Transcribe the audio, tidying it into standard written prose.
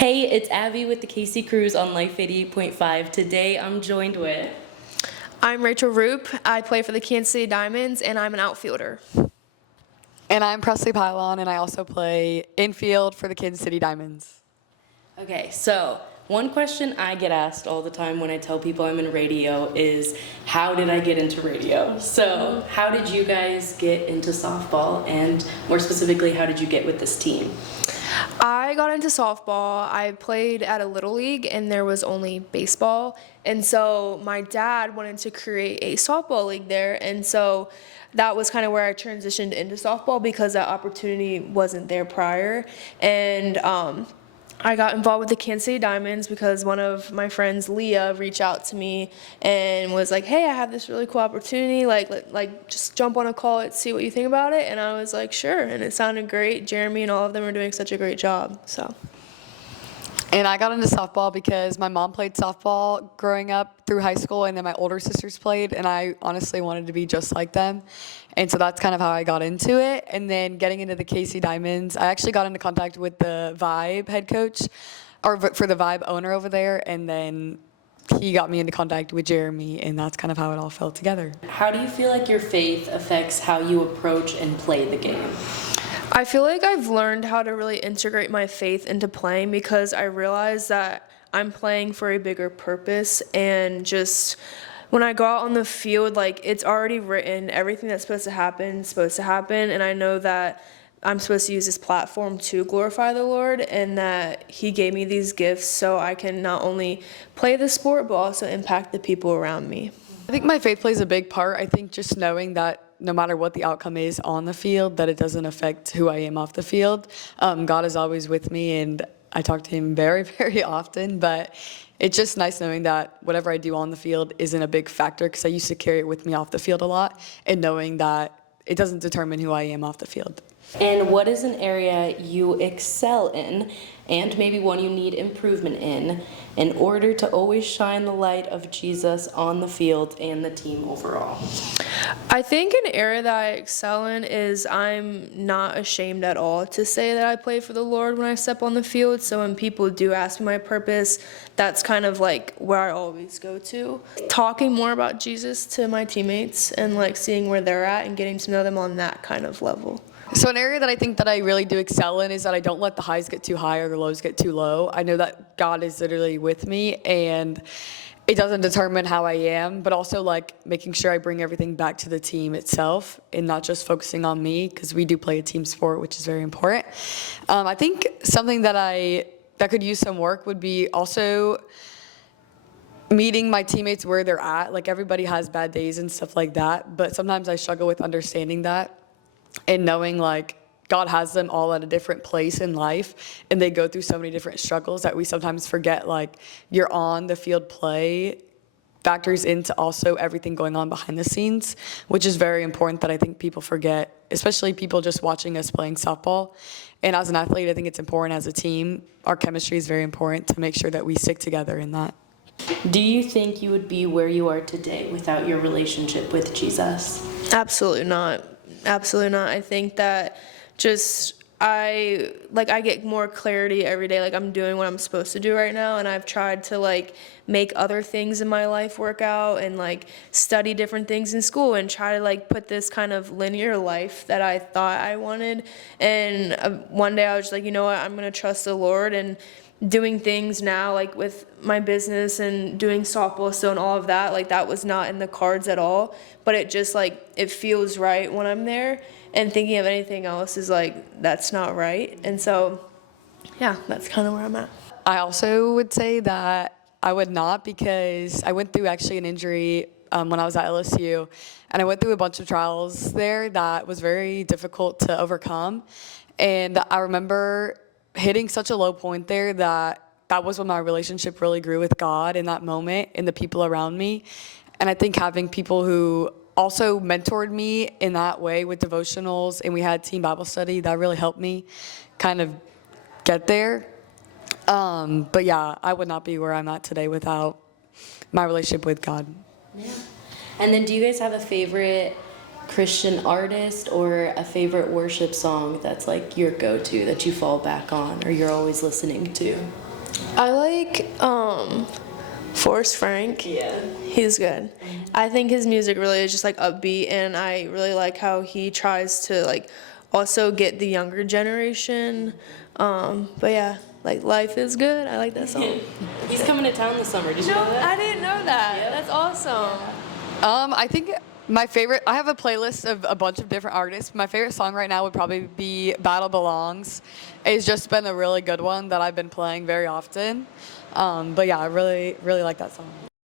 Hey, it's Abby with the Casey Cruise on Life 88.5. Today I'm joined with... I'm Rachel Roupe. I play for the Kansas City Diamonds, and I'm an outfielder. And I'm Presleigh Pilon, and I also play infield for the Kansas City Diamonds. Okay, so one question I get asked all the time when I tell people I'm in radio is, how did I get into radio? So how did you guys get into softball, and more specifically, how did you get with this team? I got into softball. I played at a little league, and there was only baseball. And so my dad wanted to create a softball league there, and so that was kind of where I transitioned into softball because that opportunity wasn't there prior. And I got involved with the Kansas City Diamonds because one of my friends, Leah, reached out to me and was like, "Hey, I have this really cool opportunity. Like, just jump on a call and see what you think about it." And I was like, "Sure." And it sounded great. Jeremy and all of them are doing such a great job. So. And I got into softball because my mom played softball growing up through high school, and then my older sisters played, and I honestly wanted to be just like them. And so that's kind of how I got into it. And then getting into the KC Diamonds, I actually got into contact with the Vibe head coach, or for the Vibe owner over there, and then he got me into contact with Jeremy, and that's kind of how it all fell together. How do you feel like your faith affects how you approach and play the game? I feel like I've learned how to really integrate my faith into playing because I realize that I'm playing for a bigger purpose, and just when I go out on the field, like, it's already written, everything that's supposed to happen is supposed to happen, and I know that I'm supposed to use this platform to glorify the Lord, and that He gave me these gifts so I can not only play the sport but also impact the people around me. I think my faith plays a big part. I think just knowing that no matter what the outcome is on the field, that it doesn't affect who I am off the field. God is always with me, and I talk to Him very, very often, but it's just nice knowing that whatever I do on the field isn't a big factor, because I used to carry it with me off the field a lot, and knowing that it doesn't determine who I am off the field. And what is an area you excel in, and maybe one you need improvement in order to always shine the light of Jesus on the field and the team overall? I think an area that I excel in is I'm not ashamed at all to say that I play for the Lord when I step on the field. So when people do ask me my purpose, that's kind of like where I always go to. Talking more about Jesus to my teammates and like seeing where they're at and getting to know them on that kind of level. So an area that I think that I really do excel in is that I don't let the highs get too high or the lows get too low. I know that God is literally with me, and it doesn't determine how I am, but also like making sure I bring everything back to the team itself and not just focusing on me, because we do play a team sport, which is very important. I think something that could use some work would be also meeting my teammates where they're at. Like, everybody has bad days and stuff like that, but sometimes I struggle with understanding that and knowing like God has them all at a different place in life, and they go through so many different struggles that we sometimes forget, like, your on the field play factors into also everything going on behind the scenes, which is very important that I think people forget, especially people just watching us playing softball. And as an athlete, I think it's important as a team. Our chemistry is very important to make sure that we stick together in that. Do you think you would be where you are today without your relationship with Jesus? Absolutely not. Absolutely not. I think that I get more clarity every day. Like, I'm doing what I'm supposed to do right now, and I've tried to like make other things in my life work out and like study different things in school and try to like put this kind of linear life that I thought I wanted. And one day I was just like, you know what, I'm going to trust the Lord, and doing things now like with my business and doing softball still and all of that, like, that was not in the cards at all, but it just like it feels right when I'm there, and thinking of anything else is like, that's not right. And so yeah, that's kind of where I'm at. I also would say that I would not, because I went through actually an injury when I was at LSU, and I went through a bunch of trials there that was very difficult to overcome. And I remember hitting such a low point there that was when my relationship really grew with God in that moment and the people around me. And I think having people who also mentored me in that way with devotionals, and we had team Bible study, that really helped me kind of get there. But yeah, I would not be where I'm at today without my relationship with God. Yeah. And then do you guys have a favorite Christian artist or a favorite worship song that's like your go-to that you fall back on or you're always listening to? I like Forrest Frank. Yeah. He's good. I think his music really is just like upbeat, and I really like how he tries to like also get the younger generation. But yeah, like Life is Good. I like that song. He's coming to town this summer. Did you know that? I didn't know that. Yep. That's awesome. I think my favorite, I have a playlist of a bunch of different artists. My favorite song right now would probably be Battle Belongs. It's just been a really good one that I've been playing very often. But yeah, I really, really like that song.